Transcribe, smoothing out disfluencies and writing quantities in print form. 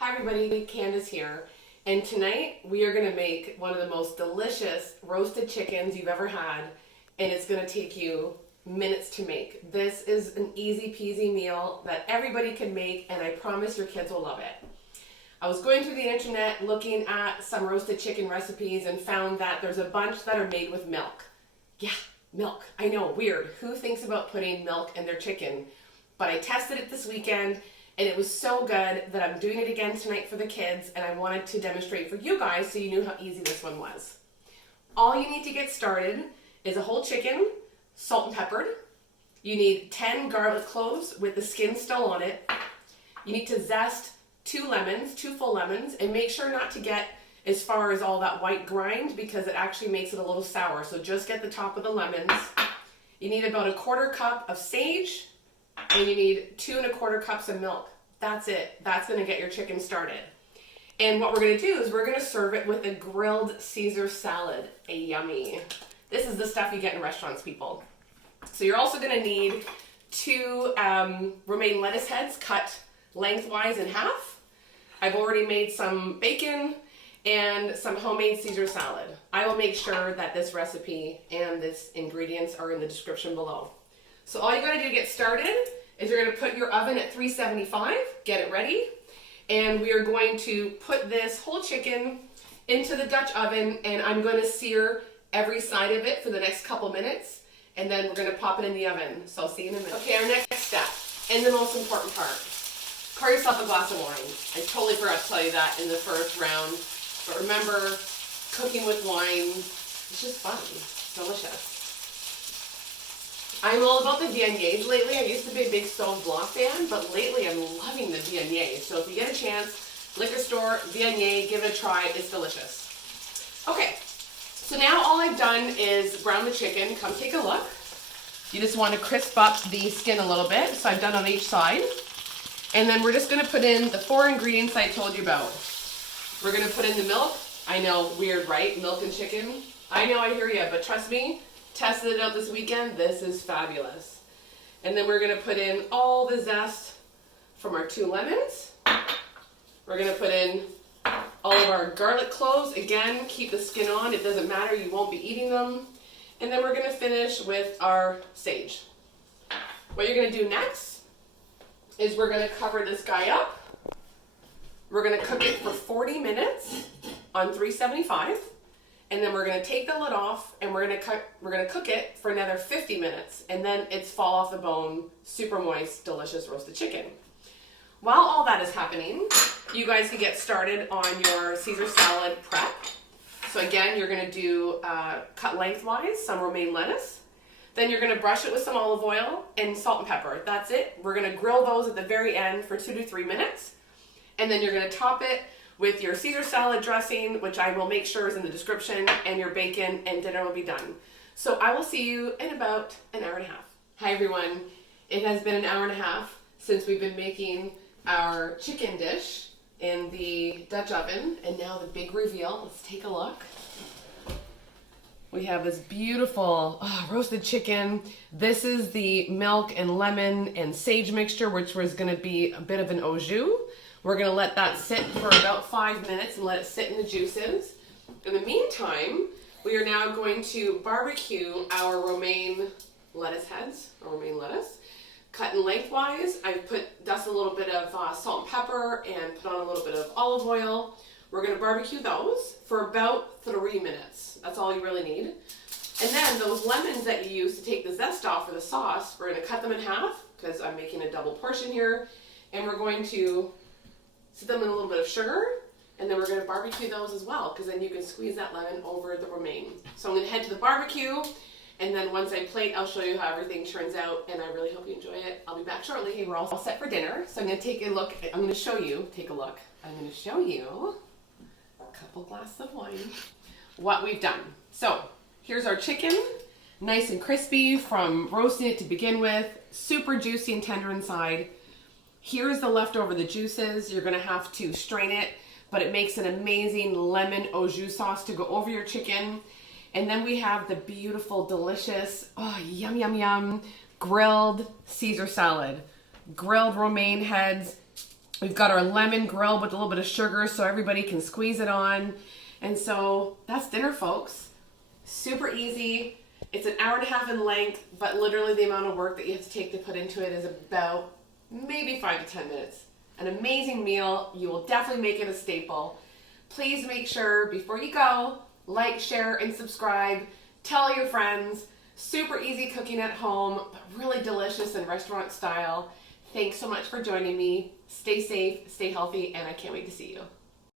Hi everybody, Candace here, and tonight we are going to make one of the most delicious roasted chickens you've ever had, and it's going to take you minutes to make. This is an easy peasy meal that everybody can make, and I promise your kids will love it. I was going through the internet looking at some roasted chicken recipes and found that there's a bunch that are made with milk. Yeah, milk. I know, weird. Who thinks about putting milk in their chicken? But I tested it this weekend, and it was so good that I'm doing it again tonight for the kids, and I wanted to demonstrate for you guys so you knew how easy this one was. All you need to get started is a whole chicken, salt and peppered. You need 10 garlic cloves with the skin still on it. You need to zest 2 lemons, 2 full lemons, and make sure not to get as far as all that white grind because it actually makes it a little sour. So just get the top of the lemons. You need about 1/4 cup of sage, and you need 2 1/4 cups of milk. That's it. That's going to get your chicken started. And what we're going to do is we're going to serve it with a grilled Caesar salad. Yummy. This is the stuff you get in restaurants, people. So you're also going to need 2 romaine lettuce heads cut lengthwise in half. I've already made some bacon and some homemade Caesar salad. I will make sure that this recipe and this ingredients are in the description below. So all you got to do to get started is you're going to put your oven at 375, get it ready, and we are going to put this whole chicken into the Dutch oven, and I'm going to sear every side of it for the next couple minutes, and then we're going to pop it in the oven. So I'll see you in a minute. Okay, our next step, and the most important part, pour yourself a glass of wine. I totally forgot to tell you that in the first round, but remember, cooking with wine, it's just fun, it's delicious. I'm all about the vinegar lately. I used to be a big Sauve Blanc fan, but lately I'm loving the vinegar. So if you get a chance, liquor store, vinegar, give it a try. It's delicious. Okay, so now all I've done is brown the chicken. Come take a look. You just want to crisp up the skin a little bit. So I've done on each side. And then we're just going to put in the 4 ingredients I told you about. We're going to put in the milk. I know, weird, right? Milk and chicken. I know, I hear you, but trust me, tested it out this weekend. This is fabulous. And then we're going to put in all the zest from our 2 lemons. We're going to put in all of our garlic cloves. Again, keep the skin on. It doesn't matter. You won't be eating them. And then we're going to finish with our sage. What you're going to do next is we're going to cover this guy up. We're going to cook it for 40 minutes on 375. And then we're going to take the lid off, and we're going to cook it for another 50 minutes, and then it's fall off the bone, super moist, delicious roasted chicken. While all that is happening, you guys can get started on your Caesar salad prep. So again, you're going to do cut lengthwise some romaine lettuce. Then you're going to brush it with some olive oil and salt and pepper. That's it. We're going to grill those at the very end for 2 to 3 minutes, and then you're going to top it with your Caesar salad dressing, which I will make sure is in the description, and your bacon, and dinner will be done. So I will see you in about an hour and a half. Hi everyone. It has been an hour and a half since we've been making our chicken dish in the Dutch oven, and now the big reveal. Let's take a look. We have this beautiful roasted chicken. This is the milk and lemon and sage mixture, which was going to be a bit of an au jus. We're going to let that sit for about 5 minutes and let it sit in the juices. In the meantime, we are now going to barbecue our romaine lettuce heads, or romaine lettuce, cut in lengthwise. I've dust a little bit of salt and pepper and put on a little bit of olive oil. We're going to barbecue those for about 3 minutes. That's all you really need. And then those lemons that you use to take the zest off for the sauce, we're going to cut them in half because I'm making a double portion here. And we're going to sit them in a little bit of sugar, and then we're going to barbecue those as well, because then you can squeeze that lemon over the romaine. So I'm going to head to the barbecue, and then once I plate, I'll show you how everything turns out, and I really hope you enjoy it. I'll be back shortly. Okay, we're all set for dinner, so I'm going to take a look. I'm going to show you, take a look. I'm going to show you a couple glasses of wine, what we've done. So here's our chicken, nice and crispy from roasting it to begin with, super juicy and tender inside. Here's the leftover, the juices. You're going to have to strain it, but it makes an amazing lemon au jus sauce to go over your chicken. And then we have the beautiful, delicious, yum, yum, yum, grilled Caesar salad. Grilled romaine heads, We've got our lemon grilled with a little bit of sugar so everybody can squeeze it on. And so that's dinner, folks. Super easy. It's an hour and a half in length, but literally the amount of work that you have to take to put into it is about maybe 5 to 10 minutes. An amazing meal. You will definitely make it a staple. Please make sure before you go, like, share, and subscribe. Tell your friends. Super easy cooking at home, but really delicious and restaurant style. Thanks so much for joining me. Stay safe, stay healthy, and I can't wait to see you.